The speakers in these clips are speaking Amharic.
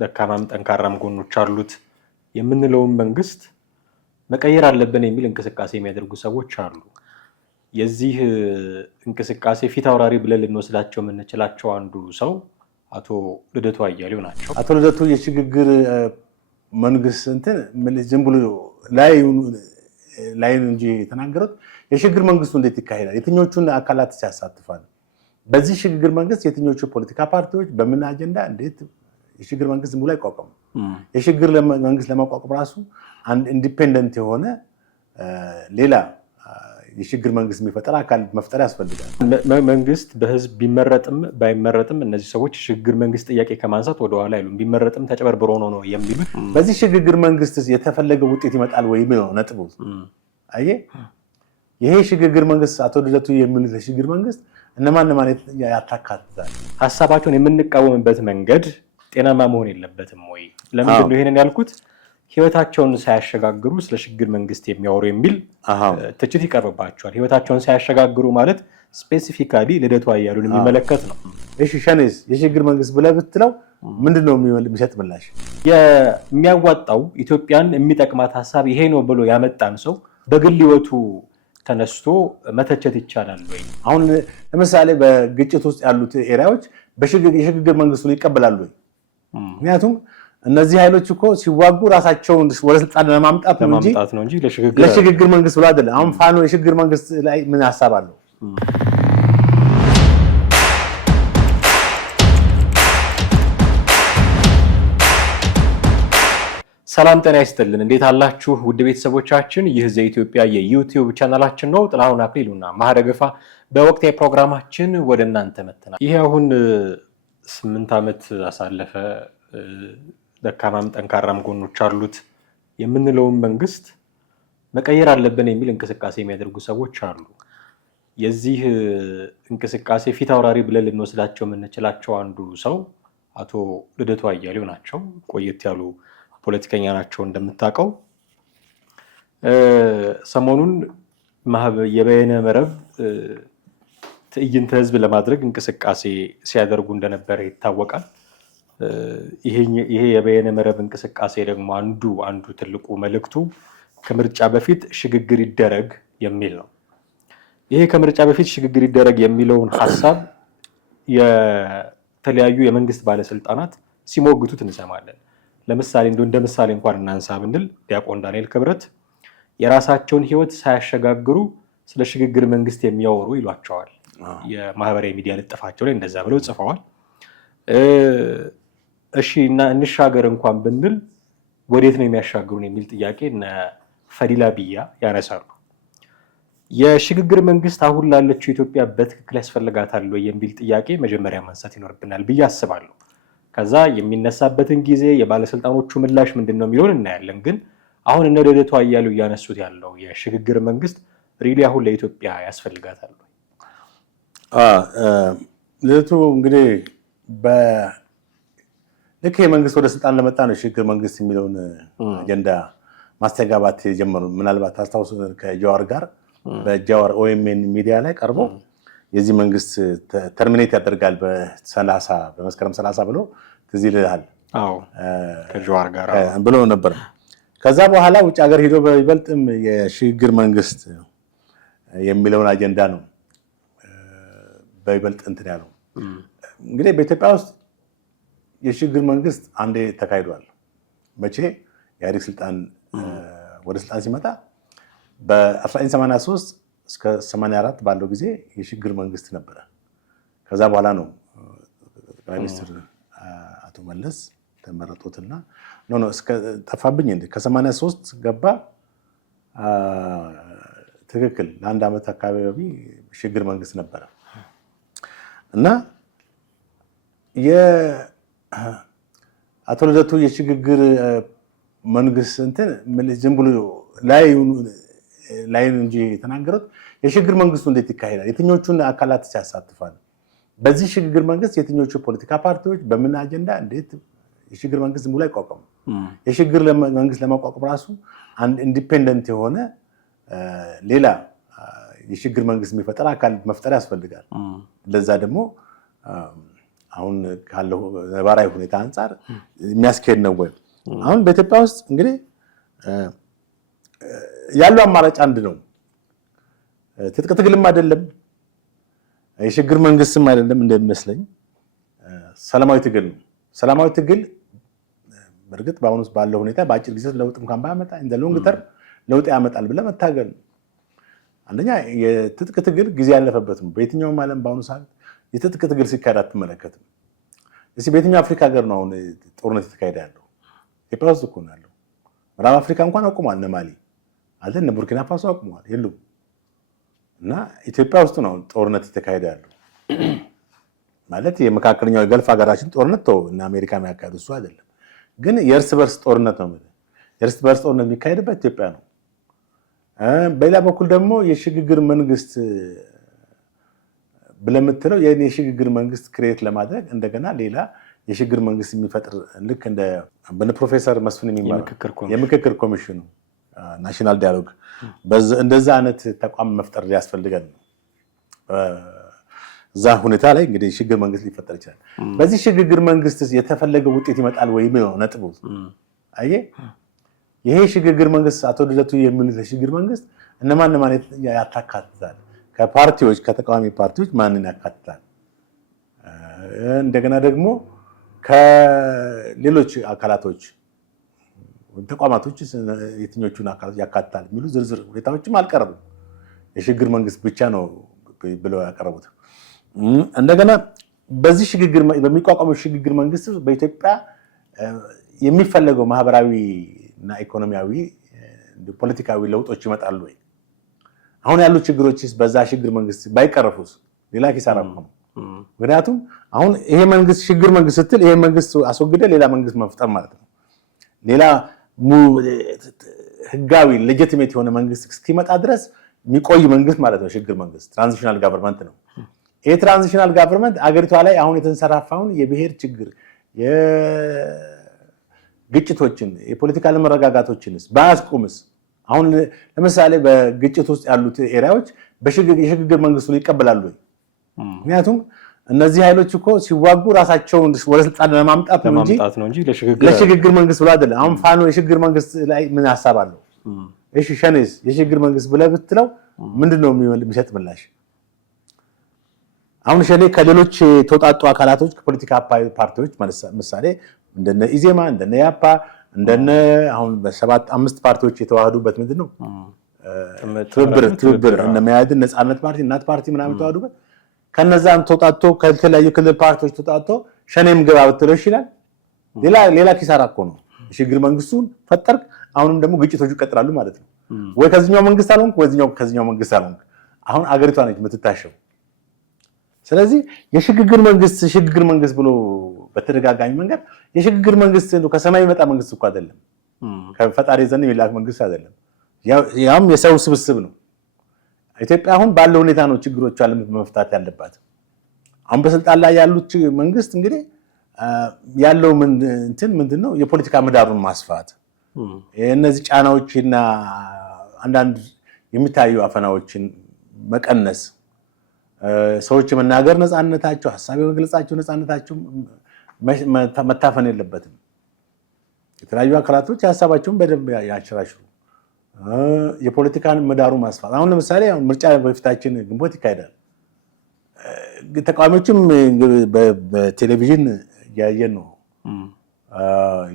ደካማም ጠንካራም ጎኖች አሉት የምንለውን መንግስት መቀየር አለብን የሚል እንቅስቃሴ የሚያደርጉ ሰዎች አሉ። የዚህ እንቅስቃሴ ፊት አውራሪ ብለን ልንወስዳቸው የምንችላቸው አንዱ ሰው አቶ ልደቱ አያሌው ናቸው። አቶ ልደቱ የሽግግር መንግስት እንትን ዝም ብሎ ላይ እንጂ የተናገሩት የሽግግር መንግስቱ እንዴት ይካሄዳል? የትኞቹን አካላት ያሳትፋል? በዚህ ሽግግር መንግስት የትኞቹ ፖለቲካ ፓርቲዎች በምን አጀንዳ እንዴት የሽግግር መንግስት ዝም ብሎ አይቋቋም? የሽግግር መንግስት ለማቋቋም ራሱ አንድ ኢንዲፔንደንት የሆነ ሌላ የሽግግር መንግስት የሚፈጠር አካል መፍጠር ያስፈልጋል። መንግስት በህዝብ ቢመረጥም ባይመረጥም እነዚህ ሰዎች የሽግግር መንግስት ጥያቄ ከማንሳት ወደኋላ አይሉም። ቢመረጥም ተጨበርብሮ ነው የሚሉት። በዚህ ሽግግር መንግስት የተፈለገ ውጤት ይመጣል ወይ ነው ነጥቡ። አየህ፣ ይሄ ሽግግር መንግስት አቶ ልደቱ የሚሉት የሽግግር መንግስት እነማን ያካትታል? ሀሳባቸውን የምንቃወምበት መንገድ ጤናማ መሆን የለበትም ወይ? ለምንድን ነው ይሄንን ያልኩት? ህይወታቸውን ሳያሸጋግሩ ስለ ሽግግር መንግስት የሚያወሩ የሚል ትችት ይቀርብባቸዋል። ህይወታቸውን ሳያሸጋግሩ ማለት ስፔሲፊካሊ ልደቱ አያሌውን የሚመለከት ነው። እሺ ሸኔስ የሽግግር መንግስት ብለህ ብትለው ምንድነው የሚሰጥ ምላሽ? የሚያዋጣው ኢትዮጵያን የሚጠቅማት ሀሳብ ይሄ ነው ብሎ ያመጣን ሰው በግል ህይወቱ ተነስቶ መተቸት ይቻላል ወይ? አሁን ለምሳሌ በግጭት ውስጥ ያሉት ኤሪያዎች የሽግግር መንግስቱን ይቀበላሉ ወይ? ምክንያቱም እነዚህ ኃይሎች እኮ ሲዋጉ ራሳቸውን ወደ ስልጣን ለማምጣት ነው እንጂ ለሽግግር መንግስት ብሎ አይደለም። አሁን ፋኖ የሽግግር መንግስት ላይ ምን ሀሳብ አለው? ሰላም ጤና ይስጥልን። እንዴት አላችሁ ውድ ቤተሰቦቻችን? ይህ ዘኢትዮጵያ የዩቲዩብ ቻናላችን ነው። ጥላሁን አክሊሉና ማህደገፋ በወቅታዊ ፕሮግራማችን ወደ እናንተ መጥተናል። ይሄ አሁን 8 ዓመት አሳለፈ ደካማም ጠንካራም ጎኖች አሉት የምንለውን መንግስት መቀየር አለብን የሚል እንቅስቃሴ የሚያደርጉ ሰዎች አሉ። የዚህ እንቅስቃሴ ፊት አውራሪ ብለን ልንወስዳቸው የምንችላቸው አንዱ ሰው አቶ ልደቱ አያሌው ናቸው። ቆየት ያሉ ፖለቲከኛ ናቸው። እንደምታውቀው ሰሞኑን የበየነ መረብ ትዕይንተ ህዝብ ለማድረግ እንቅስቃሴ ሲያደርጉ እንደነበረ ይታወቃል። ይሄ የበየነ መረብ እንቅስቃሴ ደግሞ አንዱ ትልቁ መልእክቱ ከምርጫ በፊት ሽግግር ይደረግ የሚል ነው። ይሄ ከምርጫ በፊት ሽግግር ይደረግ የሚለውን ሀሳብ የተለያዩ የመንግስት ባለስልጣናት ሲሞግቱት እንሰማለን። ለምሳሌ እንደ ምሳሌ እንኳን እናንሳ ብንል ዲያቆን ዳንኤል ክብረት የራሳቸውን ህይወት ሳያሸጋግሩ ስለ ሽግግር መንግስት የሚያወሩ ይሏቸዋል። የማህበራዊ ሚዲያ ልጥፋቸው ላይ እንደዛ ብለው ጽፈዋል። እሺ እና እንሻገር እንኳን ብንል ወዴት ነው የሚያሻግሩን የሚል ጥያቄ እነ ፈዲላ ቢያ ያነሳሉ። የሽግግር መንግስት አሁን ላለችው ኢትዮጵያ በትክክል ያስፈልጋታል ወይ የሚል ጥያቄ መጀመሪያ ማንሳት ይኖርብናል ብዬ አስባለሁ። ከዛ የሚነሳበትን ጊዜ የባለስልጣኖቹ ምላሽ ምንድን ነው የሚለውን እናያለን። ግን አሁን እነ ልደቱ አያሌው እያነሱት ያለው የሽግግር መንግስት ሪሊ አሁን ለኢትዮጵያ ያስፈልጋታል ወይ? ልደቱ እንግዲህ ልክ የመንግስት ወደ ስልጣን ለመጣ ነው የሽግግር መንግስት የሚለውን አጀንዳ ማስተጋባት የጀመሩ። ምናልባት አስታውሱ ከጃዋር ጋር በጃዋር ኦኤምኤን ሚዲያ ላይ ቀርቦ የዚህ መንግስት ተርሚኔት ያደርጋል በመስከረም 30 ብሎ ትዝ ይልሃል? አዎ ከጃዋር ጋር ብሎ ነበር። ከዛ በኋላ ውጭ ሀገር ሄዶ በይበልጥም የሽግግር መንግስት የሚለውን አጀንዳ ነው በይበልጥ እንትን ያለው። እንግዲህ በኢትዮጵያ ውስጥ የሽግግር መንግስት አንዴ ተካሂዷል። መቼ? የኢህአዴግ ወደ ስልጣን ሲመጣ በ1983 እስከ 84 ባለው ጊዜ የሽግግር መንግስት ነበረ። ከዛ በኋላ ነው ጠቅላይ ሚኒስትር አቶ መለስ ተመረጡትና እስከ ጠፋብኝ እንደ ከ83 ገባ። ትክክል ለአንድ ዓመት አካባቢ ሽግግር መንግስት ነበረ እና አቶ ልደቱ የሽግግር መንግስት እንትን ዝም ብሎ ላይ እንጂ የተናገሩት የሽግግር መንግስቱ እንዴት ይካሄዳል? የትኞቹን አካላት ያሳትፋል? በዚህ ሽግግር መንግስት የትኞቹ ፖለቲካ ፓርቲዎች በምን አጀንዳ እንዴት የሽግግር መንግስት ዝም ብሎ አይቋቋም? የሽግግር መንግስት ለማቋቋም ራሱ አንድ ኢንዲፔንደንት የሆነ ሌላ የሽግግር መንግስት የሚፈጠር አካል መፍጠር ያስፈልጋል። ለዛ ደግሞ አሁን ካለው ነባራዊ ሁኔታ አንፃር የሚያስኬድ ነው ወይ? አሁን በኢትዮጵያ ውስጥ እንግዲህ ያለው አማራጭ አንድ ነው። ትጥቅ ትግልም አይደለም፣ የሽግግር መንግስትም አይደለም እንደሚመስለኝ ሰላማዊ ትግል ነው። ሰላማዊ ትግል በእርግጥ በአሁኑ ባለው ሁኔታ በአጭር ጊዜ ለውጥ እንኳን ባያመጣ እንደ ሎንግ ተርም ለውጥ ያመጣል ብለህ መታገል ነው። አንደኛ የትጥቅ ትግል ጊዜ ያለፈበት ነው። በየትኛውም ዓለም በአሁኑ ሰዓት የትጥቅ ትግል ሲካሄድ አትመለከትም። እስኪ በየትኛው አፍሪካ ሀገር ነው አሁን ጦርነት የተካሄደ ያለው? ኢትዮጵያ ውስጥ እኮ ነው ያለው። ምዕራብ አፍሪካ እንኳን አቁሟል። እነ ማሊ አለ፣ እነ ቡርኪና ፋሶ አቁሟል፣ የሉም። እና ኢትዮጵያ ውስጥ ነው ጦርነት የተካሄደ ያለው። ማለት የመካከለኛው የገልፍ ሀገራችን ጦርነት ተው እና አሜሪካ የሚያካሄዱ እሱ አይደለም፣ ግን የእርስ በርስ ጦርነት ነው። የእርስ በርስ ጦርነት የሚካሄድበት ኢትዮጵያ ነው። በሌላ በኩል ደግሞ የሽግግር መንግስት ብለህ የምትለው የሽግግር መንግስት ክሬት ለማድረግ እንደገና ሌላ የሽግግር መንግስት የሚፈጥር ልክ እንደ ፕሮፌሰር መስፍን የሚመራው የምክክር ኮሚሽኑ ናሽናል ዳያሎግ እንደዛ አይነት ተቋም መፍጠር ሊያስፈልገን ነው። እዛ ሁኔታ ላይ እንግዲህ የሽግግር መንግስት ሊፈጠር ይችላል። በዚህ ሽግግር መንግስት የተፈለገው ውጤት ይመጣል ወይ ነው ነጥቡ። አየህ፣ ይሄ ሽግግር መንግስት አቶ ልደቱ የሚሉት ሽግግር መንግስት እነማን ያካትታል? ከፓርቲዎች ከተቃዋሚ ፓርቲዎች ማንን ያካትታል? እንደገና ደግሞ ከሌሎች አካላቶች ተቋማቶች የትኞቹን አካላት ያካትታል የሚሉ ዝርዝር ሁኔታዎችም አልቀረቡም። የሽግግር መንግስት ብቻ ነው ብለው ያቀረቡት። እንደገና በዚህ ሽግግር በሚቋቋመው ሽግግር መንግስት በኢትዮጵያ የሚፈለገው ማህበራዊ እና ኢኮኖሚያዊ ፖለቲካዊ ለውጦች ይመጣሉ ወይ? አሁን ያሉ ችግሮችስ በዛ ሽግግር መንግስት ባይቀረፉስ ሌላ ኪሳራ ነው። ምክንያቱም አሁን ይሄ መንግስት ሽግግር መንግስት ስትል ይሄ መንግስት አስወግደ ሌላ መንግስት መፍጠር ማለት ነው። ሌላ ህጋዊ ሌጂቲሜት የሆነ መንግስት እስኪመጣ ድረስ የሚቆይ መንግስት ማለት ነው ሽግግር መንግስት። ትራንዚሽናል ጋቨርንመንት ነው። ይሄ ትራንዚሽናል ጋቨርንመንት አገሪቷ ላይ አሁን የተንሰራፋውን የብሔር ችግር፣ የግጭቶችን፣ የፖለቲካ አለመረጋጋቶችንስ ባያስቆምስ? አሁን ለምሳሌ በግጭት ውስጥ ያሉት ኤሪያዎች የሽግግር መንግስቱን ይቀበላሉ ወይ? ምክንያቱም እነዚህ ኃይሎች እኮ ሲዋጉ ራሳቸውን ወደ ስልጣን ለማምጣት ነው እንጂ ለሽግግር መንግስት ብሎ አይደለም። አሁን ፋኖ የሽግግር መንግስት ላይ ምን ሐሳብ አለው? እሺ ሸኔስ የሽግግር መንግስት ብለህ ብትለው ምንድነው የሚሰጥ ምላሽ? አሁን ሸኔ ከሌሎች የተውጣጡ አካላቶች ከፖለቲካ ፓርቲዎች ምሳሌ እንደነ ኢዜማ እንደነ ያፓ እንደነ አሁን በሰባት አምስት ፓርቲዎች የተዋህዱበት ምንድነው ትብብር እነ መያድን ነፃነት ፓርቲ እናት ፓርቲ ምናምን የተዋህዱበት ከነዛም ተውጣቶ ከተለያዩ ክልል ፓርቲዎች ተውጣቶ ሸኔም ገባ ብትለው ይችላል። ሌላ ኪሳራ እኮ ነው። የሽግግር መንግስቱን ፈጠርክ፣ አሁንም ደግሞ ግጭቶቹ ይቀጥላሉ ማለት ነው። ወይ ከዚህኛው መንግስት አልሆንክ ከዚህኛው መንግስት አልሆንክ። አሁን አገሪቷ ነች የምትታሸው። ስለዚህ የሽግግር መንግስት ብሎ በተደጋጋሚ መንገድ የሽግግር መንግስት ከሰማይ የመጣ መንግስት እኮ አይደለም። ከፈጣሪ ዘንድ የሚላክ መንግስት አይደለም። ያም የሰው ስብስብ ነው። ኢትዮጵያ አሁን ባለው ሁኔታ ነው ችግሮቿ መፍታት ያለባት። አሁን በስልጣን ላይ ያሉት መንግስት እንግዲህ ያለው ምንድነው የፖለቲካ ምህዳሩን ማስፋት፣ እነዚህ ጫናዎችና አንዳንድ የሚታዩ አፈናዎችን መቀነስ፣ ሰዎች የመናገር ነፃነታቸው፣ ሐሳብ የመግለጻቸው ነፃነታቸው መታፈን የለበትም። የተለያዩ አካላቶች ሐሳባቸውን በደንብ ያንሸራሽሩ። የፖለቲካን ምህዳሩ ማስፋት። አሁን ለምሳሌ ምርጫ በፊታችን ግንቦት ይካሄዳል። ተቃዋሚዎችም በቴሌቪዥን እያየን ነው።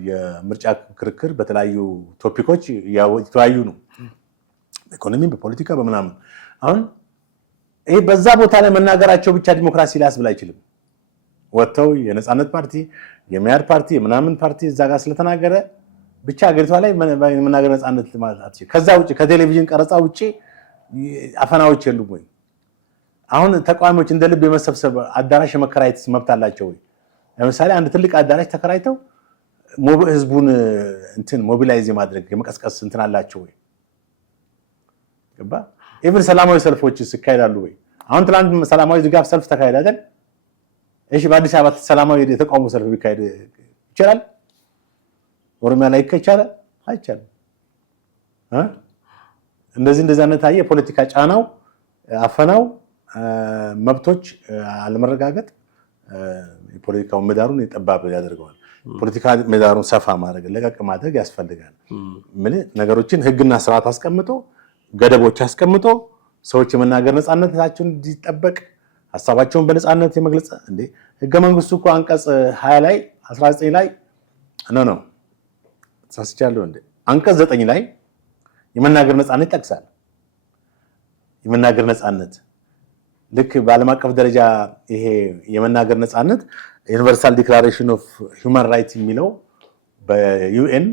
የምርጫ ክርክር በተለያዩ ቶፒኮች የተወያዩ ነው። በኢኮኖሚ፣ በፖለቲካ፣ በምናምን። አሁን ይሄ በዛ ቦታ ላይ መናገራቸው ብቻ ዲሞክራሲ ሊያስብል አይችልም። ወጥተው የነፃነት ፓርቲ፣ የመያድ ፓርቲ፣ የምናምን ፓርቲ እዛ ጋር ስለተናገረ ብቻ አገሪቷ ላይ መናገር ነፃነት ማለት አትችልም። ከዛ ውጪ ከቴሌቪዥን ቀረጻ ውጪ አፈናዎች የሉም ወይ? አሁን ተቃዋሚዎች እንደ ልብ የመሰብሰብ አዳራሽ የመከራየት መብት አላቸው ወይ? ለምሳሌ አንድ ትልቅ አዳራሽ ተከራይተው ህዝቡን ሞቢላይዝ የማድረግ የመቀስቀስ አላቸው ወይ? ገባ? ኢቭን ሰላማዊ ሰልፎች ይካሄዳሉ ወይ? አሁን ትናንት ሰላማዊ ድጋፍ ሰልፍ ተካሄደ አይደል? እሺ፣ በአዲስ አበባ ሰላማዊ የተቃውሞ ሰልፍ ቢካሄድ ይችላል? ኦሮሚያ ላይ ይቻላል? አይቻልም። እንደዚህ አይነት የፖለቲካ ጫናው፣ አፈናው፣ መብቶች አለመረጋገጥ የፖለቲካው ምህዳሩን ጠባብ ያደርገዋል። ፖለቲካ ምህዳሩን ሰፋ ማድረግ ለቀቅ ማድረግ ያስፈልጋል። ነገሮችን ህግና ስርዓት አስቀምጦ ገደቦች አስቀምጦ ሰዎች የመናገር ነፃነታቸውን እንዲጠበቅ ሀሳባቸውን በነፃነት የመግለጽ እንዴ ህገ መንግስቱ እኮ አንቀጽ 20 ላይ 19 ላይ ነው ተሳስቻለሁ እንዴ አንቀጽ 9 ላይ የመናገር ነፃነት ይጠቅሳል። የመናገር ነፃነት ልክ በዓለም አቀፍ ደረጃ ይሄ የመናገር ነፃነት ዩኒቨርሳል ዲክላሬሽን ኦፍ ሂውማን ራይትስ የሚለው በዩኤን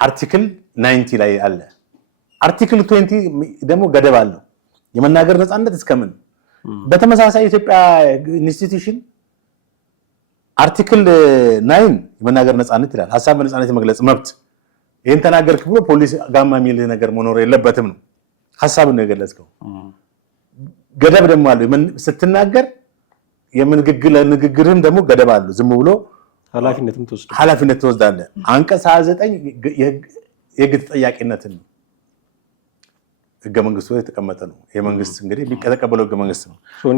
አርቲክል 90 ላይ አለ። አርቲክል 20 ደግሞ ገደብ አለው የመናገር ነፃነት እስከምን። በተመሳሳይ ኢትዮጵያ ኢንስቲትዩሽን አርቲክል 9 የመናገር ነፃነት ይላል። ሐሳብ በነፃነት የመግለጽ መብት። ይሄን ተናገርክ ብሎ ፖሊስ ጋማ የሚል ነገር መኖር የለበትም ነው። ሐሳብን ነው የገለጽከው። ገደብ ደግሞ አለው ስትናገር የንግግርህም ደግሞ ገደብ አለው። ዝም ብሎ ኃላፊነት ትወስዳለህ። አንቀጽ 29 የህግ ተጠያቂነትን ነው ህገ መንግስቱ ላይ የተቀመጠ ነው። የመንግስት እንግዲህ የሚቀበለው ህገ መንግስት ነው።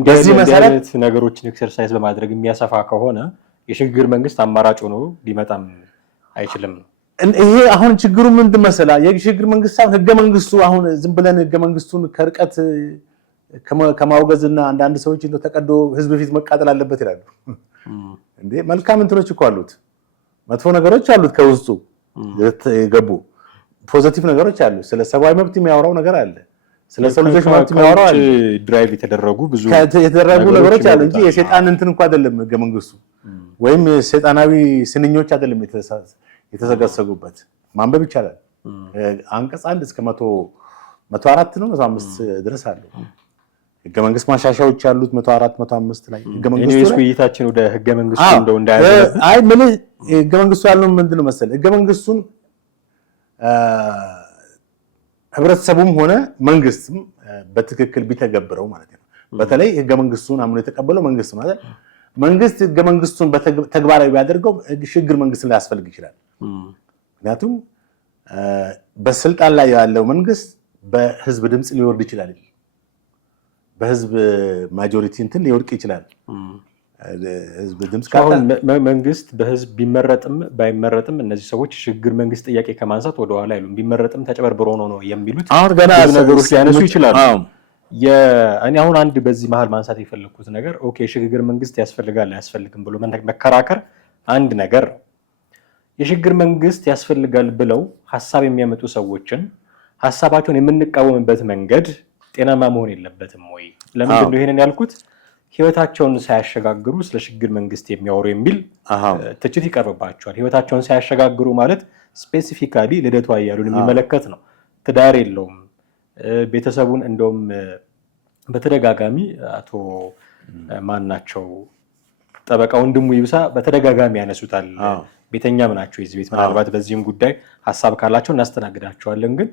በዚህ መሰረት ነገሮችን ኤክሰርሳይዝ በማድረግ የሚያሰፋ ከሆነ የሽግግር መንግስት አማራጭ ሆኖ ሊመጣም አይችልም ነው። ይሄ አሁን ችግሩ ምንድን መሰለህ? የሽግግር መንግስት ሳይሆን ህገ መንግስቱ አሁን ዝም ብለን ህገ መንግስቱን ከርቀት ከማውገዝና አንዳንድ ሰዎች እንደው ተቀዶ ህዝብ ፊት መቃጠል አለበት ይላሉ። እንዴ መልካም እንትኖች እኮ አሉት፣ መጥፎ ነገሮች አሉት ከውስጡ የገቡ ፖዚቲቭ ነገሮች አሉ። ስለ ሰብአዊ መብት የሚያወራው ነገር አለ። ስለ ሰው ልጆች መብት የሚያወራው አለ። ድራይቭ የተደረጉ ብዙ ነገሮች አሉ እንጂ የሰይጣን እንትን እንኳን አይደለም ህገ መንግስቱ፣ ወይም የሰይጣናዊ ስንኞች አይደለም የተሰገሰጉበት። ማንበብ ይቻላል። አንቀጽ 1 እስከ 104 ነው 105 ድረስ አለው። ህገ መንግስት ማሻሻያዎች ያሉት 104 105 ላይ ህገ መንግስቱ ላይ ውይይታችን ወደ ህገ መንግስቱ እንደው እንዳያዘ አይ ምን ህገ መንግስቱ ያለው ምንድነው መሰለህ? ህገ መንግስቱን ህብረተሰቡም ሆነ መንግስትም በትክክል ቢተገብረው ማለት ነው። በተለይ ህገ መንግስቱን አምኖ የተቀበለው መንግስት ማለት መንግስት ህገ መንግስቱን ተግባራዊ ቢያደርገው ሽግግር መንግስት ሊያስፈልግ ይችላል። ምክንያቱም በስልጣን ላይ ያለው መንግስት በህዝብ ድምጽ ሊወርድ ይችላል። በህዝብ ማጆሪቲ እንትን ሊወድቅ ይችላል። ህዝብ ድምጽ ካሁን መንግስት በህዝብ ቢመረጥም ባይመረጥም እነዚህ ሰዎች ሽግግር መንግስት ጥያቄ ከማንሳት ወደ ኋላ አይሉም። ቢመረጥም ተጨበርብሮ ነው የሚሉት። አሁን ገና ነገሮች ሊያነሱ ይችላሉ። እኔ አሁን አንድ በዚህ መሀል ማንሳት የፈለኩት ነገር ኦኬ ሽግግር መንግስት ያስፈልጋል አያስፈልግም ብሎ መከራከር አንድ ነገር ነው። የሽግግር መንግስት ያስፈልጋል ብለው ሐሳብ የሚያመጡ ሰዎችን ሐሳባቸውን የምንቃወምበት መንገድ ጤናማ መሆን የለበትም ወይ? ለምንድን ነው ይሄንን ያልኩት? ህይወታቸውን ሳያሸጋግሩ ስለ ሽግግር መንግስት የሚያወሩ የሚል ትችት ይቀርብባቸዋል። ህይወታቸውን ሳያሸጋግሩ ማለት ስፔሲፊካሊ ልደቱ አያሌውን የሚመለከት ነው። ትዳር የለውም፣ ቤተሰቡን እንደውም በተደጋጋሚ አቶ ማናቸው ጠበቃ ወንድሙ ይብሳ በተደጋጋሚ ያነሱታል። ቤተኛም ናቸው የዚህ ቤት። ምናልባት በዚህም ጉዳይ ሀሳብ ካላቸው እናስተናግዳቸዋለን። ግን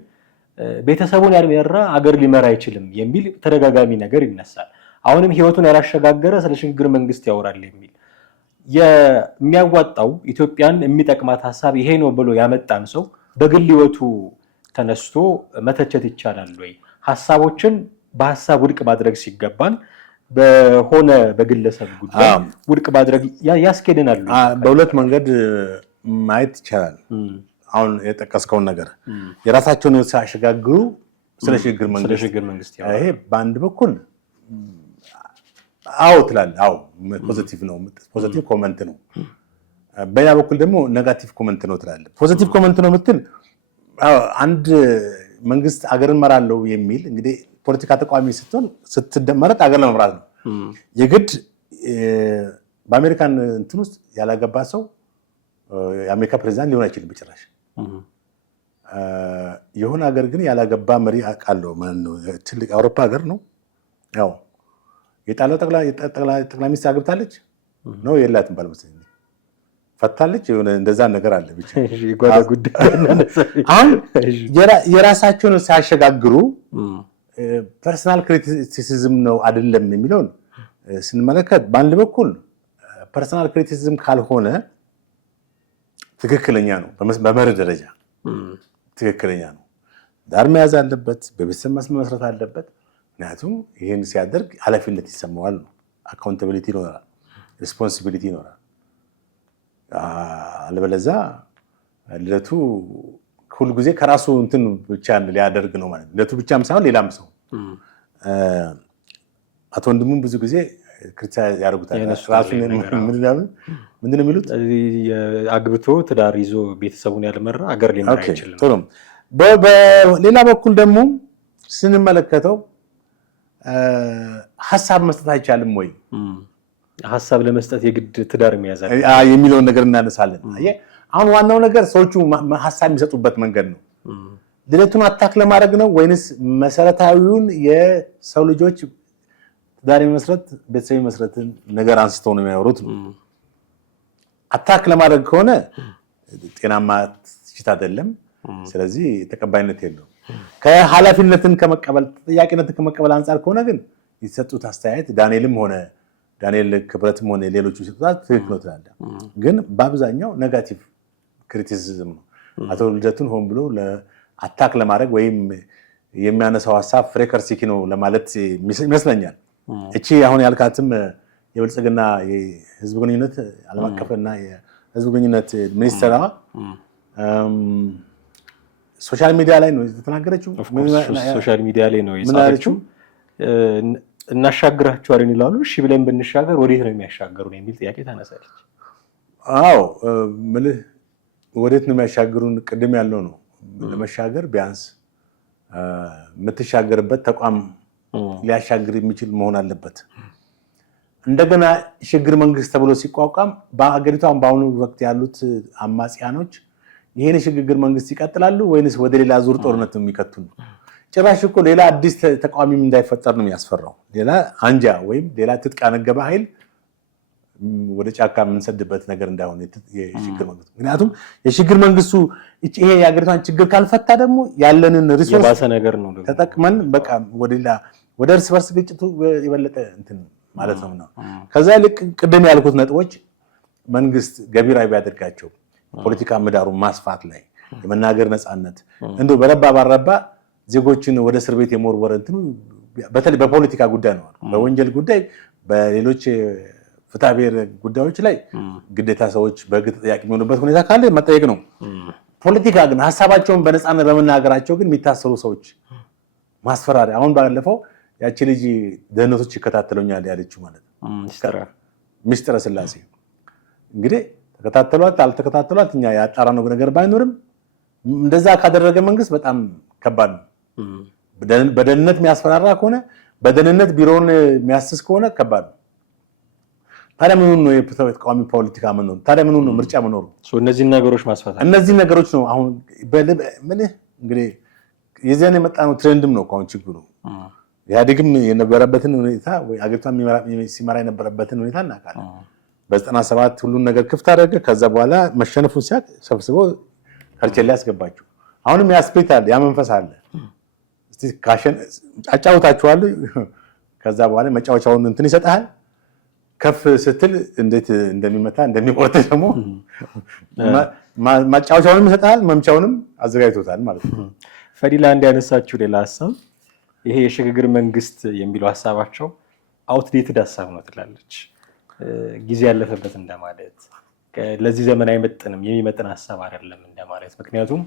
ቤተሰቡን ያልመራ አገር ሊመራ አይችልም የሚል ተደጋጋሚ ነገር ይነሳል። አሁንም ህይወቱን ያላሸጋገረ ስለ ሽግግር መንግስት ያወራል የሚል የሚያዋጣው ኢትዮጵያን የሚጠቅማት ሀሳብ ይሄ ነው ብሎ ያመጣን ሰው በግል ህይወቱ ተነስቶ መተቸት ይቻላል ወይ? ሀሳቦችን በሀሳብ ውድቅ ማድረግ ሲገባን በሆነ በግለሰብ ጉዳይ ውድቅ ማድረግ ያስኬደናል? በሁለት መንገድ ማየት ይቻላል። አሁን የጠቀስከውን ነገር የራሳቸውን ሳያሸጋግሩ ስለ ሽግግር መንግስት ይሄ በአንድ በኩል አዎ ትላለህ። አዎ ፖዚቲቭ ነው፣ ፖዚቲቭ ኮመንት ነው። በሌላ በኩል ደግሞ ኔጋቲቭ ኮመንት ነው ትላለህ። ፖዚቲቭ ኮመንት ነው የምትል አንድ መንግስት አገርን መራለው የሚል እንግዲህ ፖለቲካ ተቋሚ ስትሆን ስትመረጥ አገር ለመምራት ነው። የግድ በአሜሪካን እንትን ውስጥ ያላገባ ሰው የአሜሪካ ፕሬዚዳንት ሊሆን አይችልም በጭራሽ። የሆነ ሀገር ግን ያላገባ መሪ አውቃለሁ። ትልቅ የአውሮፓ ሀገር ነው። ያው የጣሊያው ጠቅላይ ሚኒስትር አግብታለች ነው የላትም ባል መሰለኝ ፈታለች። የሆነ እንደዛ ነገር አለ። ብቻ አሁን የራሳቸውን ሳያሸጋግሩ ፐርሰናል ክሪቲሲዝም ነው አይደለም የሚለውን ስንመለከት በአንድ በኩል ፐርሰናል ክሪቲሲዝም ካልሆነ ትክክለኛ ነው። በመርህ ደረጃ ትክክለኛ ነው። ዳር መያዝ አለበት፣ በቤተሰብ መስመመስረት አለበት። ምክንያቱም ይህን ሲያደርግ ኃላፊነት ይሰማዋል ነው፣ አካውንታቢሊቲ ይኖራል። ሪስፖንሲቢሊቲ ይኖራል። አለበለዚያ ልደቱ ሁሉ ጊዜ ከራሱ እንትን ብቻ ሊያደርግ ነው ማለት ልደቱ ብቻም ሳይሆን ሌላም ሰው አቶ ወንድሙም ብዙ ጊዜ ክርስቲያን ያደርጉታል። ራሱን ምንድነው የሚሉት አግብቶ ትዳር ይዞ ቤተሰቡን ያልመራ አገር ሊመራ አይችልም። ጥሩ። በሌላ በኩል ደግሞ ስንመለከተው ሐሳብ መስጠት አይቻልም ወይ? ሐሳብ ለመስጠት የግድ ትዳር የሚያዛል የሚለውን ነገር እናነሳለን። አሁን ዋናው ነገር ሰዎቹ ሐሳብ የሚሰጡበት መንገድ ነው። ልደቱን አታክ ለማድረግ ነው ወይንስ መሰረታዊውን የሰው ልጆች ትዳር መስረት ቤተሰብ መስረትን ነገር አንስተው ነው የሚያወሩት ነው? አታክ ለማድረግ ከሆነ ጤናማ ትችት አይደለም። ስለዚህ ተቀባይነት የለውም። ከኃላፊነትን ከመቀበል ተጠያቂነትን ከመቀበል አንፃር ከሆነ ግን የተሰጡት አስተያየት ዳንኤል ክብረትም ሆነ ሌሎቹ ሲሰጡት ትክክል ነው ትላለህ። ግን በአብዛኛው ኔጋቲቭ ክሪቲሲዝም ነው። አቶ ልደቱን ሆን ብሎ አታክ ለማድረግ ወይም የሚያነሳው ሐሳብ ፍሬከርሲኪ ነው ለማለት ይመስለኛል። እቺ አሁን ያልካትም የብልጽግና የህዝብ ግንኙነት ዓለም አቀፍና የህዝብ ግንኙነት ሚኒስትሯ ሶሻል ሚዲያ ላይ ነው የተናገረችው። ሶሻል ሚዲያ ላይ ነው የጻፈችው። እናሻግራቸዋለን ይላሉ። እሺ ብለን ብንሻገር ወዴት ነው የሚያሻገሩን የሚል ጥያቄ ታነሳለች። አዎ ምልህ ወዴት ነው የሚያሻግሩን? ቅድም ያለው ነው። ለመሻገር ቢያንስ የምትሻገርበት ተቋም ሊያሻግር የሚችል መሆን አለበት። እንደገና ሽግግር መንግስት ተብሎ ሲቋቋም በአገሪቷን በአሁኑ ወቅት ያሉት አማጽያኖች ይሄን ሽግግር መንግስት ይቀጥላሉ ወይንስ ወደ ሌላ ዙር ጦርነት ነው የሚከቱን? ጭራሽ እኮ ሌላ አዲስ ተቃዋሚም እንዳይፈጠር ነው የሚያስፈራው። ሌላ አንጃ ወይም ሌላ ትጥቅ ያነገበ ኃይል ወደ ጫካ የምንሰድበት ነገር እንዳይሆን የሽግግር መንግስቱ። ምክንያቱም የሽግግር መንግስቱ ይሄ የአገሪቷን ችግር ካልፈታ ደግሞ ያለንን ሪሶርስ ነገር ነው ተጠቅመን በቃ ወደ እርስ በርስ ግጭቱ የበለጠ እንትን ማለት ነው። ከዛ ልክ ቅድም ያልኩት ነጥቦች መንግስት ገቢራዊ ቢያደርጋቸው ፖለቲካ ምህዳሩን ማስፋት ላይ የመናገር ነፃነት እንደው በረባ ባረባ ዜጎችን ወደ እስር ቤት የመወርወር እንትኑ በተለይ በፖለቲካ ጉዳይ ነው። በወንጀል ጉዳይ በሌሎች ፍትሐ ብሔር ጉዳዮች ላይ ግዴታ ሰዎች በህግ ተጠያቂ የሚሆኑበት ሁኔታ ካለ መጠየቅ ነው። ፖለቲካ ግን ሀሳባቸውን በነፃነት በመናገራቸው ግን የሚታሰሩ ሰዎች ማስፈራሪያ። አሁን ባለፈው ያቺ ልጅ ደህንነቶች ይከታተሉኛል ያለችው ማለት ነው ሚስጥረ ስላሴ እንግዲህ ተከታተሏት አልተከታተሏት እኛ ያጣራነው ነገር ባይኖርም እንደዛ ካደረገ መንግስት በጣም ከባድ ነው። በደህንነት የሚያስፈራራ ከሆነ በደህንነት ቢሮውን የሚያስስ ከሆነ ከባድ ነው። ታዲያ ምኑን ነው የተቃዋሚ ፖለቲካ መኖሩ? ታዲያ ምኑን ነው ምርጫ መኖሩ? እነዚህን ነገሮች ማስፋት እነዚህ ነገሮች ነው አሁን ምልህ እንግዲህ የዚያን የመጣ ነው ትሬንድም ነው አሁን ችግሩ። ኢህአዴግም የነበረበትን ሁኔታ ወይ አገሪቷን ሲመራ የነበረበትን ሁኔታ እናውቃለን። በ97 ሁሉን ነገር ክፍት አደረገ። ከዛ በኋላ መሸነፉን ሲያቅ ሰብስበው ከርቸሌ ያስገባቸው። አሁንም ያስፔት አለ፣ ያ መንፈስ አለ። እስቲ ካሸን አጫውታችኋለሁ። ከዛ በኋላ መጫወቻውን እንትን ይሰጣል። ከፍ ስትል እንዴት እንደሚመታ እንደሚቆርጥ ደግሞ ማጫወቻውንም ይሰጣል፣ መምቻውንም አዘጋጅቶታል ማለት ነው። ፈዲላ እንዲያነሳችሁ ሌላ ሀሳብ ይሄ የሽግግር መንግስት የሚለው ሀሳባቸው አውትዴትድ ሀሳብ ነው ትላለች። ጊዜ ያለፈበት እንደማለት፣ ለዚህ ዘመን አይመጥንም፣ የሚመጥን ሀሳብ አይደለም እንደማለት። ምክንያቱም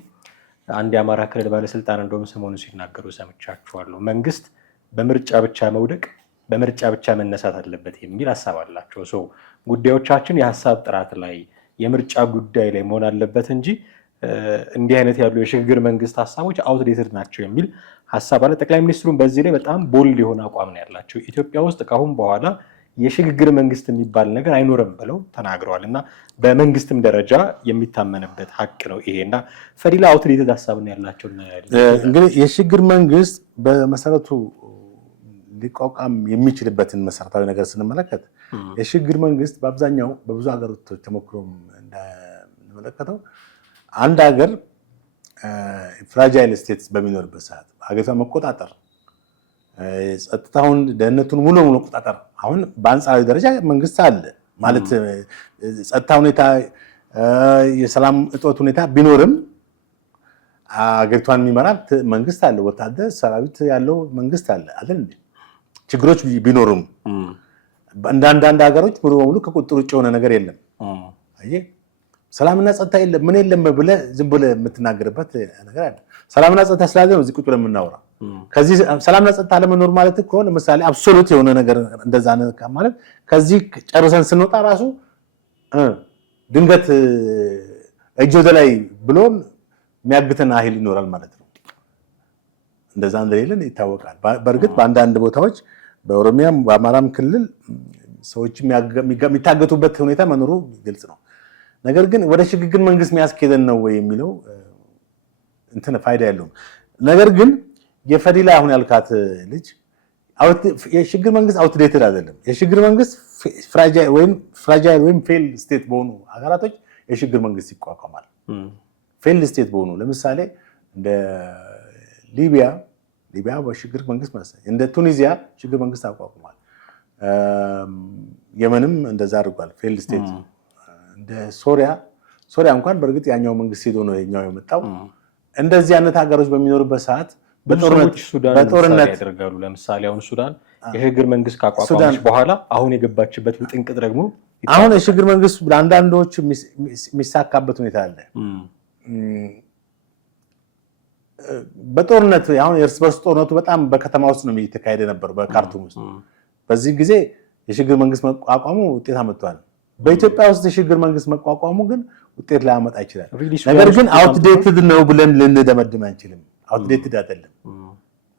አንድ የአማራ ክልል ባለስልጣን እንደውም ሰሞኑን ሲናገሩ ሰምቻችኋለሁ። መንግስት በምርጫ ብቻ መውደቅ በምርጫ ብቻ መነሳት አለበት የሚል ሀሳብ አላቸው። ሰው ጉዳዮቻችን የሀሳብ ጥራት ላይ የምርጫ ጉዳይ ላይ መሆን አለበት እንጂ እንዲህ አይነት ያሉ የሽግግር መንግስት ሀሳቦች አውትዴትድ ናቸው የሚል ሀሳብ አለ። ጠቅላይ ሚኒስትሩም በዚህ ላይ በጣም ቦልድ የሆነ አቋም ነው ያላቸው። ኢትዮጵያ ውስጥ ከአሁን በኋላ የሽግግር መንግስት የሚባል ነገር አይኖርም ብለው ተናግረዋል። እና በመንግስትም ደረጃ የሚታመንበት ሀቅ ነው ይሄ። እና ፈዲላ አውትዴትድ ሀሳብ ነው ያላቸው። እንግዲህ የሽግግር መንግስት በመሰረቱ ሊቋቋም የሚችልበትን መሰረታዊ ነገር ስንመለከት የሽግግር መንግስት በአብዛኛው በብዙ ሀገሮች ተሞክሮ እንደምንመለከተው አንድ ሀገር ፍራጃይል ስቴትስ በሚኖርበት ሰዓት ሀገሪቷ መቆጣጠር ጸጥታውን፣ ደህንነቱን ሙሉ ሙሉ መቆጣጠር። አሁን በአንጻራዊ ደረጃ መንግስት አለ ማለት ጸጥታ ሁኔታ፣ የሰላም እጦት ሁኔታ ቢኖርም ሀገሪቷን የሚመራ መንግስት አለ። ወታደር ሰራዊት ያለው መንግስት አለ አይደል እንዴ? ችግሮች ቢኖሩም አንዳንድ ሀገሮች ሙሉ በሙሉ ከቁጥጥር ውጭ የሆነ ነገር የለም። አየህ ሰላምና ጸጥታ የለም ምን የለም ብለህ ዝም ብለህ የምትናገርበት ነገር አለ። ሰላምና ጸጥታ ስላለ ነው እዚህ ቁጭ ብለን የምናወራው። ከዚህ ሰላምና ጸጥታ ለመኖር ማለት እኮ ለምሳሌ አብሶሉት የሆነ ነገር እንደዛ ማለት ከዚህ ጨርሰን ስንወጣ ራሱ ድንገት እጅ ወደ ላይ ብሎን የሚያግተን ኃይል ይኖራል ማለት ነው። እንደዛ እንደሌለን ይታወቃል። በእርግጥ በአንዳንድ ቦታዎች በኦሮሚያም በአማራም ክልል ሰዎች የሚታገቱበት ሁኔታ መኖሩ ግልጽ ነው። ነገር ግን ወደ ሽግግር መንግስት የሚያስኬደን ነው ወይ የሚለው እንትን ፋይዳ የለውም። ነገር ግን የፈዲላ አሁን ያልካት ልጅ የሽግግር መንግስት አውትዴትድ አይደለም። የሽግግር መንግስት ፍራጃይል ወይም ፌል ስቴት በሆኑ ሀገራቶች የሽግግር መንግስት ይቋቋማል። ፌል ስቴት በሆኑ ለምሳሌ እንደ ሊቢያ በሽግግር መንግስት መሰለኝ፣ እንደ ቱኒዚያ ሽግግር መንግስት አቋቁሟል። የመንም እንደዛ አድርጓል ፌል ስቴት። እንደ ሶሪያ እንኳን በእርግጥ ያኛው መንግስት ሄዶ ነው የኛው የመጣው። እንደዚህ አይነት ሀገሮች በሚኖሩበት ሰዓት በጦርነት ያደርጋሉ። ለምሳሌ አሁን ሱዳን የሽግግር መንግስት ካቋቋመች በኋላ አሁን የገባችበት ውጥንቅጥ ደግሞ አሁን የሽግግር መንግስት ለአንዳንዶች የሚሳካበት ሁኔታ አለ። በጦርነት አሁን የእርስ በርስ ጦርነቱ በጣም በከተማ ውስጥ ነው እየተካሄደ የነበረው በካርቱም ውስጥ። በዚህ ጊዜ የሽግግር መንግስት መቋቋሙ ውጤት አመጥቷል። በኢትዮጵያ ውስጥ የሽግግር መንግስት መቋቋሙ ግን ውጤት ላያመጣ ይችላል። ነገር ግን አውትዴትድ ነው ብለን ልንደመድም አንችልም። አውትዴትድ አይደለም።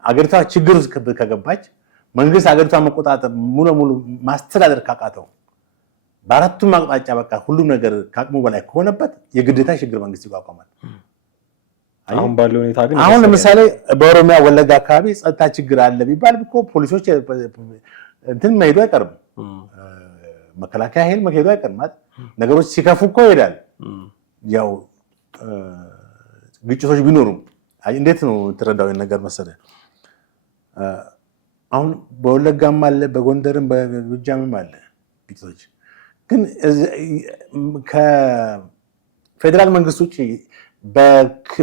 አገሪቷ ችግር ውስጥ ከገባች መንግስት አገሪቷን መቆጣጠር ሙሉ ለሙሉ ማስተዳደር ካቃተው በአራቱም አቅጣጫ በቃ ሁሉም ነገር ከአቅሙ በላይ ከሆነበት የግዴታ የሽግግር መንግስት ይቋቋማል። አሁን ባለው ሁኔታ ግን አሁን ለምሳሌ በኦሮሚያ ወለጋ አካባቢ ጸጥታ ችግር አለ ቢባል እኮ ፖሊሶች እንትን መሄዱ አይቀርም፣ መከላከያ ኃይል መሄዱ አይቀርም። ነገሮች ሲከፉ እኮ ይሄዳል። ያው ግጭቶች ቢኖሩም እንዴት ነው ትረዳው ነገር መሰለህ? አሁን በወለጋም አለ በጎንደርም በጎጃምም አለ ግጭቶች። ግን ከፌዴራል መንግስት ውጭ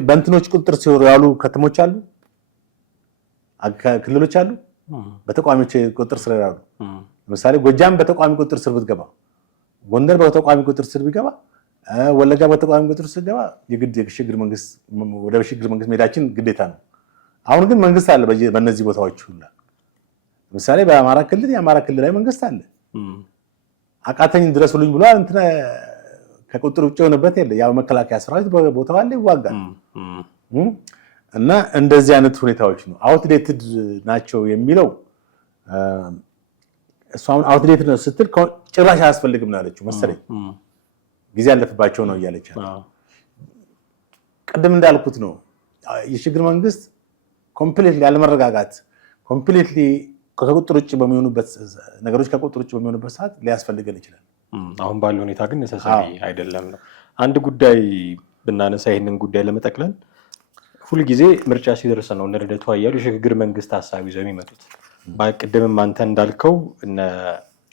በእንትኖች ቁጥጥር ስር ያሉ ከተሞች አሉ፣ ክልሎች አሉ በተቋሚዎች ቁጥጥር ስር ያሉ። ለምሳሌ ጎጃም በተቋሚ ቁጥጥር ስር ብትገባ፣ ጎንደር በተቋሚ ቁጥጥር ስር ቢገባ፣ ወለጋ በተቋሚ ቁጥጥር ስር ገባ የግድ የሽግግር መንግስት ወደ ሽግግር መንግስት መሄዳችን ግዴታ ነው። አሁን ግን መንግስት አለ በእነዚህ ቦታዎች ሁሉ። ለምሳሌ በአማራ ክልል የአማራ ክልላዊ መንግስት አለ። አቃተኝ ድረሱልኝ ብሏል። እንትን ከቁጥጥር ውጭ የሆነበት የለ። ያው መከላከያ ሰራዊት ቦታው አለ ይዋጋል። እና እንደዚህ አይነት ሁኔታዎች ነው። አውትዴትድ ናቸው የሚለው እሷ አሁን አውትዴትድ ነው ስትል ጭራሽ አያስፈልግም ነው ያለችው መሰለኝ። ጊዜ ያለፈባቸው ነው እያለች ቅድም እንዳልኩት ነው። የሽግግር መንግስት ኮምፕሊትሊ ያለመረጋጋት ኮምፕሊትሊ ከቁጥጥር ውጭ በሚሆኑበት ነገሮች ከቁጥጥር ውጭ በሚሆኑበት ሰዓት ሊያስፈልገን ይችላል። አሁን ባለው ሁኔታ ግን ነሰሰሪ አይደለም ነው። አንድ ጉዳይ ብናነሳ ይህንን ጉዳይ ለመጠቅለል ሁልጊዜ ምርጫ ሲደርስ ነው እነ ልደቱ አያሌው የሽግግር መንግስት ሀሳብ ይዘው የሚመጡት። ቅድምም አንተ እንዳልከው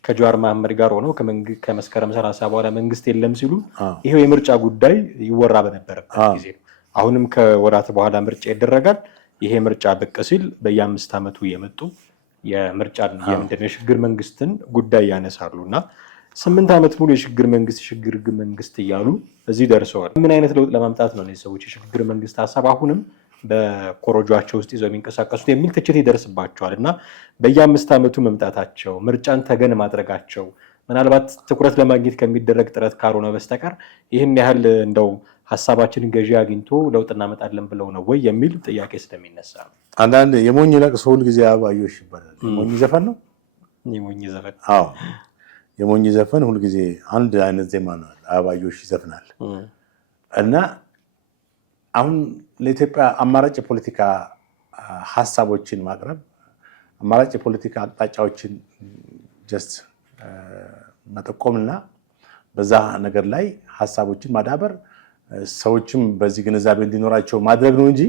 ከጀዋር መሐመድ ጋር ሆነው ከመስከረም 30 በኋላ መንግስት የለም ሲሉ ይሄው የምርጫ ጉዳይ ይወራ በነበረበት ጊዜ ነው። አሁንም ከወራት በኋላ ምርጫ ይደረጋል። ይሄ ምርጫ ብቅ ሲል በየ5 ዓመቱ የመጡ የምርጫ የሽግግር መንግስትን ጉዳይ ያነሳሉ እና 8 ዓመት ሙሉ የሽግግር መንግስት እያሉ እዚህ ደርሰዋል። ምን አይነት ለውጥ ለማምጣት ነው እነዚህ ሰዎች የሽግግር መንግስት ሀሳብ አሁንም በኮሮጆአቸው ውስጥ ይዘው የሚንቀሳቀሱት የሚል ትችት ይደርስባቸዋል እና በየ5 ዓመቱ መምጣታቸው ምርጫን ተገን ማድረጋቸው ምናልባት ትኩረት ለማግኘት ከሚደረግ ጥረት ካልሆነ በስተቀር ይህን ያህል እንደው ሀሳባችንን ገዢ አግኝቶ ለውጥ እናመጣለን ብለው ነው ወይ የሚል ጥያቄ ስለሚነሳ ነው። አንዳንድ የሞኝ ለቅሶ ሁል ጊዜ አበባዮሽ ይባላል። የሞኝ ዘፈን ነው። አዎ የሞኝ ዘፈን ሁል ጊዜ አንድ አይነት ዜማ ነው። አበባዮሽ ይዘፍናል እና አሁን ለኢትዮጵያ አማራጭ የፖለቲካ ሀሳቦችን ማቅረብ አማራጭ የፖለቲካ አቅጣጫዎችን ጀስት መጠቆምና በዛ ነገር ላይ ሀሳቦችን ማዳበር ሰዎችም በዚህ ግንዛቤ እንዲኖራቸው ማድረግ ነው እንጂ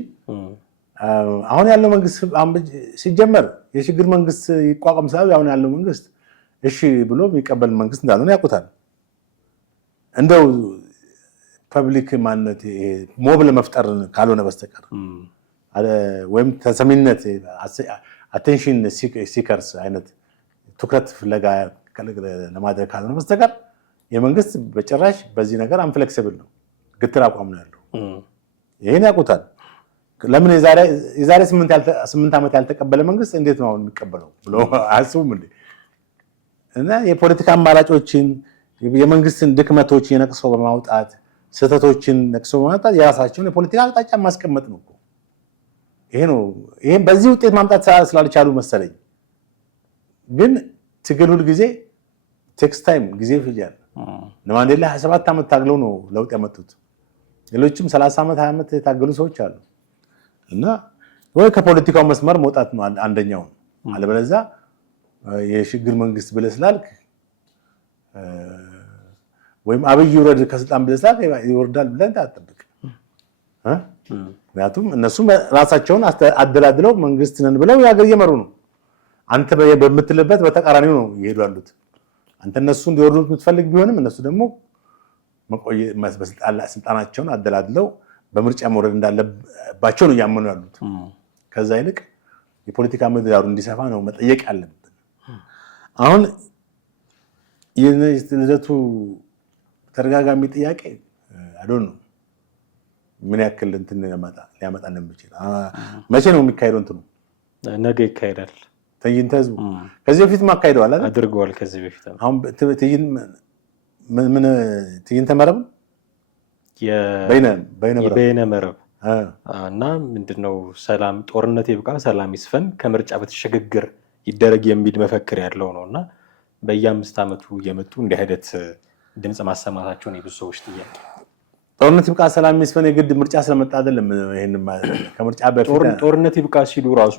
አሁን ያለው መንግስት ሲጀመር የሽግግር መንግስት ይቋቋም ሳይሆን አሁን ያለው መንግስት እሺ ብሎ የሚቀበል መንግስት እንዳልሆነ ያውቁታል። እንደው ፐብሊክ ማንነት ሞብ ለመፍጠር ካልሆነ በስተቀር ወይም ተሰሚነት አቴንሽን ሲከርስ አይነት ትኩረት ፍለጋ ለማድረግ ካልሆነ በስተቀር የመንግስት በጭራሽ በዚህ ነገር አንፍሌክሲብል ነው፣ ግትር አቋም ነው ያለው። ይሄን ያውቁታል። ለምን የዛሬ 8 ዓመት ያልተቀበለ መንግስት እንዴት ነው አሁን የሚቀበለው ብሎ አያስቡም እንዴ? እና የፖለቲካ አማራጮችን የመንግስትን ድክመቶች የነቅሶ በማውጣት ስህተቶችን ነቅሶ በማውጣት የራሳቸውን የፖለቲካ አቅጣጫ ማስቀመጥ ነው እኮ። ይሄ ነው። ይሄን በዚህ ውጤት ማምጣት ስላልቻሉ መሰለኝ። ግን ትግል ሁል ጊዜ ቴክስ ታይም ጊዜ ይፈጃል። ማንዴላ 27 ዓመት ታግለው ነው ለውጥ ያመጡት። ሌሎችም 30 ዓመት 20 ዓመት የታገሉ ሰዎች አሉ። እና ወይ ከፖለቲካው መስመር መውጣት ነው አንደኛው። አለበለዚያ የሽግግር መንግስት ብለህ ስላልክ ወይም አብይ ይውረድ ከስልጣን ብለህ ስላልክ ይወርዳል ብለህ አትጠብቅ። ምክንያቱም እነሱም ራሳቸውን አደላድለው መንግስት ነን ብለው የሀገር እየመሩ ነው። አንተ በምትልበት በተቃራኒው ነው እየሄዱ ያሉት። አንተ እነሱ እንዲወርዱ የምትፈልግ ቢሆንም እነሱ ደግሞ ስልጣናቸውን አደላድለው በምርጫ መውረድ እንዳለባቸው ነው እያመኑ ያሉት። ከዛ ይልቅ የፖለቲካ ምህዳሩ እንዲሰፋ ነው መጠየቅ ያለብን። አሁን የልደቱ ተደጋጋሚ ጥያቄ አይዶን ነው ምን ያክል እንትን ሊያመጣ እንደሚችል። መቼ ነው የሚካሄደው? እንትኑ ነገ ይካሄዳል። ትዕይንተ ህዝቡ ከዚህ በፊት ማካሄደዋል አይደል? አድርገዋል ከዚህ በፊት። አሁን ምን ትዕይንተ መረብ በይነ መረብ እና ምንድነው ሰላም ጦርነት ይብቃ ሰላም ይስፈን ከምርጫ በተሸግግር ይደረግ የሚል መፈክር ያለው ነው። እና በየ5 ዓመቱ እየመጡ እንዲህ አይነት ድምጽ ማሰማታቸውን የብዙ ሰዎች ጥያቄ። ጦርነት ይብቃ ሰላም ይስፈን የግድ ምርጫ ስለመጣ አይደለም። ይሄን ከምርጫ በፊት ጦርነት ይብቃ ሲሉ ራሱ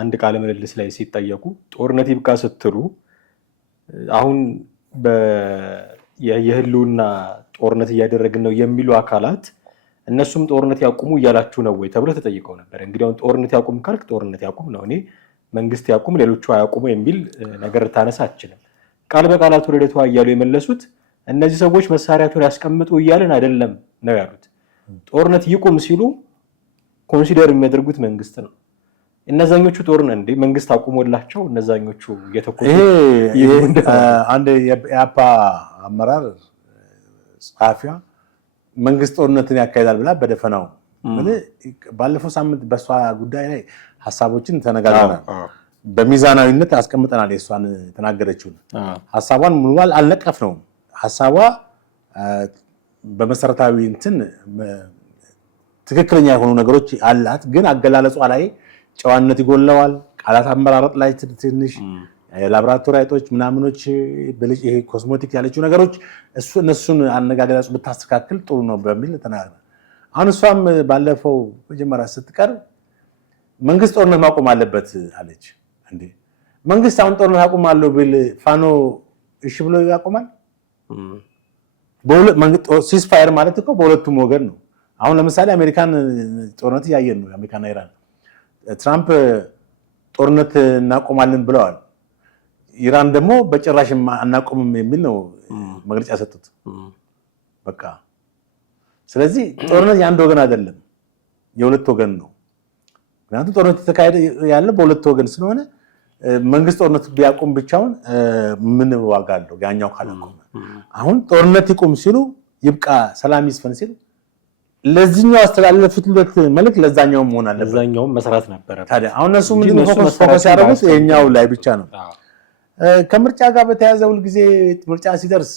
አንድ ቃለ ምልልስ ላይ ሲጠየቁ ጦርነት ይብቃ ስትሉ አሁን የህልውና ጦርነት እያደረግን ነው የሚሉ አካላት እነሱም ጦርነት ያቁሙ እያላችሁ ነው ወይ ተብሎ ተጠይቀው ነበር። እንግዲህ አሁን ጦርነት ያቁም ካልክ ጦርነት ያቁም ነው። እኔ መንግስት ያቁም ሌሎቹ አያቁሙ የሚል ነገር ታነሳ አችልም። ቃል በቃላቱ ልደቱ እያሉ የመለሱት እነዚህ ሰዎች መሳሪያቸውን ያስቀምጡ እያልን አይደለም ነው ያሉት። ጦርነት ይቁም ሲሉ ኮንሲደር የሚያደርጉት መንግስት ነው። እነዛኞቹ ጦርነት እንደ መንግስት አቁሞላቸው እነዛኞቹ እየተኮሱ አንድ የአፓ አመራር ጸሐፊያ መንግስት ጦርነትን ያካሂዳል ብላ በደፈናው ባለፈው ሳምንት በሷ ጉዳይ ላይ ሐሳቦችን ተነጋግረናል። በሚዛናዊነት አስቀምጠናል። የሷን ተናገረችውን ሐሳቧን ሙሉ አልነቀፍነውም። ሐሳቧ በመሰረታዊ እንትን ትክክለኛ የሆኑ ነገሮች አላት። ግን አገላለጿ ላይ ጨዋነት ይጎለዋል። ቃላት አመራረጥ ላይ ትንሽ ላብራቶሪ አይጦች ምናምኖች ይሄ ኮስሞቲክ ያለችው ነገሮች እነሱን አነጋገራሱ ብታስተካክል ጥሩ ነው በሚል ተናግረናል። አሁን እሷም ባለፈው መጀመሪያ ስትቀርብ መንግስት ጦርነት ማቆም አለበት አለች። እንዴ መንግስት አሁን ጦርነት አቆማለሁ ቢል ፋኖ እሺ ብሎ ያቆማል? ሲስፋየር ማለት እኮ በሁለቱም ወገን ነው። አሁን ለምሳሌ አሜሪካን ጦርነት እያየን ነው። አሜሪካና ኢራን ትራምፕ ጦርነት እናቆማለን ብለዋል። ኢራን ደግሞ በጭራሽ አናቆምም የሚል ነው መግለጫ ሰጡት። በቃ ስለዚህ ጦርነት የአንድ ወገን አይደለም፣ የሁለት ወገን ነው። ምክንያቱም ጦርነት የተካሄደ ያለ በሁለት ወገን ስለሆነ መንግስት ጦርነት ቢያቆም ብቻውን ምን ዋጋ አለው ያኛው ካላቆመ? አሁን ጦርነት ይቆም ሲሉ ይብቃ ሰላም ይስፈን ሲሉ ለዚህኛው አስተላለፉት መልክ ለዛኛው መሆን አለበት። ለዛኛው መስራት ነበር። ታዲያ አሁን እነሱ ምንድነው ፎከስ ያደረጉት የኛው ላይ ብቻ ነው። ከምርጫ ጋር በተያያዘ ሁል ጊዜ ምርጫ ሲደርስ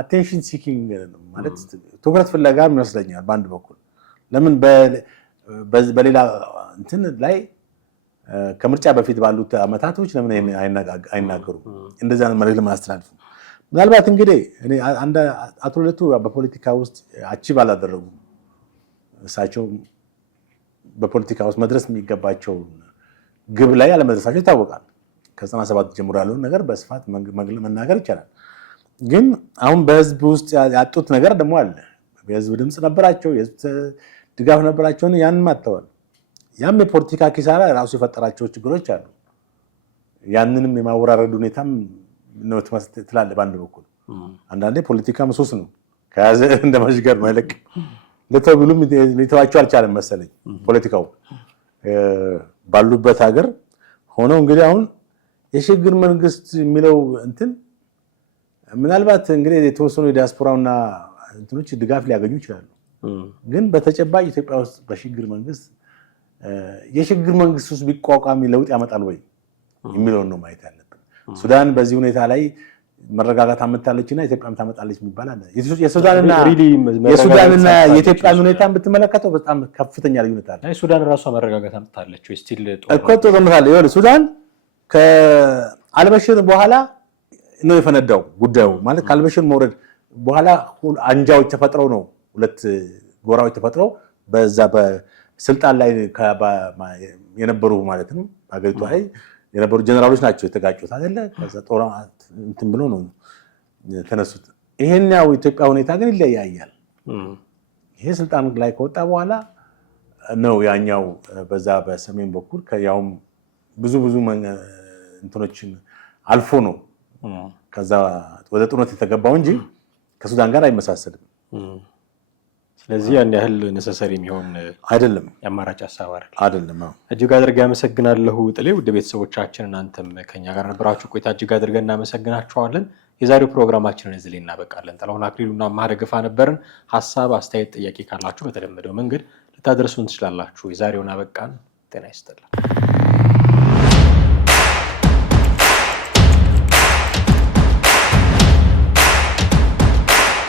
አቴንሽን ሲኪንግ ማለት ትኩረት ፍለጋ ይመስለኛል በአንድ በኩል። ለምን በሌላ እንትን ላይ ከምርጫ በፊት ባሉት አመታቶች ለምን አይናገሩም? እንደዛ ነው መልእክት ለማስተላለፍ። ምናልባት እንግዲህ እኔ አቶ ልደቱ በፖለቲካ ውስጥ አቺቭ አላደረጉም። እሳቸው በፖለቲካ ውስጥ መድረስ የሚገባቸው ግብ ላይ አለመድረሳቸው ይታወቃል። ከ97 ጀምሮ ያለውን ነገር በስፋት መናገር ይቻላል። ግን አሁን በህዝብ ውስጥ ያጡት ነገር ደግሞ አለ። የህዝብ ድምፅ ነበራቸው፣ የህዝብ ድጋፍ ነበራቸውን ያንን አጥተዋል። ያም የፖለቲካ ኪሳራ ራሱ የፈጠራቸው ችግሮች አሉ። ያንንም የማወራረድ ሁኔታም ነው ትላለህ በአንድ በኩል። አንዳንዴ ፖለቲካ ምሱስ ነው፣ ከያዘ እንደ መሽገር ነው አይለቅ። ለተው ብሉም ሊተዋቸው አልቻለም መሰለኝ ፖለቲካው ባሉበት ሀገር ሆነው። እንግዲህ አሁን የሽግግር መንግስት የሚለው እንትን ምናልባት እንግዲህ የተወሰኑ የዲያስፖራውና እንትኖች ድጋፍ ሊያገኙ ይችላሉ። ግን በተጨባጭ ኢትዮጵያ ውስጥ በሽግግር መንግስት የሽግግር መንግስት ውስጥ ቢቋቋም ለውጥ ያመጣል ወይ የሚለውን ነው ማየት ያለብን። ሱዳን በዚህ ሁኔታ ላይ መረጋጋት አመጣለችና ኢትዮጵያም ታመጣለች የሚባል አለ። የሱዳንና የኢትዮጵያን ሁኔታ ብትመለከተው በጣም ከፍተኛ ልዩነት አለ። ሱዳን ራሷ መረጋጋት አመጣለች ወይ ስቲል ጦርነት አለ። ይኸውልህ ሱዳን ከአልበሽር በኋላ ነው የፈነዳው ጉዳዩ። ማለት ከአልበሽር መውረድ በኋላ አንጃዎች ተፈጥረው ነው ሁለት ጎራዎች ተፈጥረው በዛ በስልጣን ላይ የነበሩ ማለት ነው ሀገሪቱ ላይ የነበሩ ጀነራሎች ናቸው የተጋጩት አይደለ? ከዛ ጦር እንትን ብሎ ነው ተነሱት። ይሄኛው ኢትዮጵያ ሁኔታ ግን ይለያያል። ይሄ ስልጣን ላይ ከወጣ በኋላ ነው ያኛው በዛ በሰሜን በኩል ያውም ብዙ እንትኖችን አልፎ ነው ከዛ ወደ ጦርነት የተገባው እንጂ ከሱዳን ጋር አይመሳሰልም። ስለዚህ ያን ያህል ነሰሰሪ የሚሆን አይደለም፣ የአማራጭ ሀሳብ አይደለም። እጅግ አድርጌ አመሰግናለሁ ጥሌ። ውድ ቤተሰቦቻችን እናንተም ከኛ ጋር ነበራችሁ ቆይታ እጅግ አድርገን እናመሰግናችኋለን። የዛሬው ፕሮግራማችንን እዚህ ላይ እናበቃለን። ጥላሁን አክሊሉና ማህደረ ገፋ ነበርን። ሀሳብ፣ አስተያየት፣ ጥያቄ ካላችሁ በተለመደው መንገድ ልታደርሱን ትችላላችሁ። የዛሬውን አበቃን። ጤና ይስጥልን።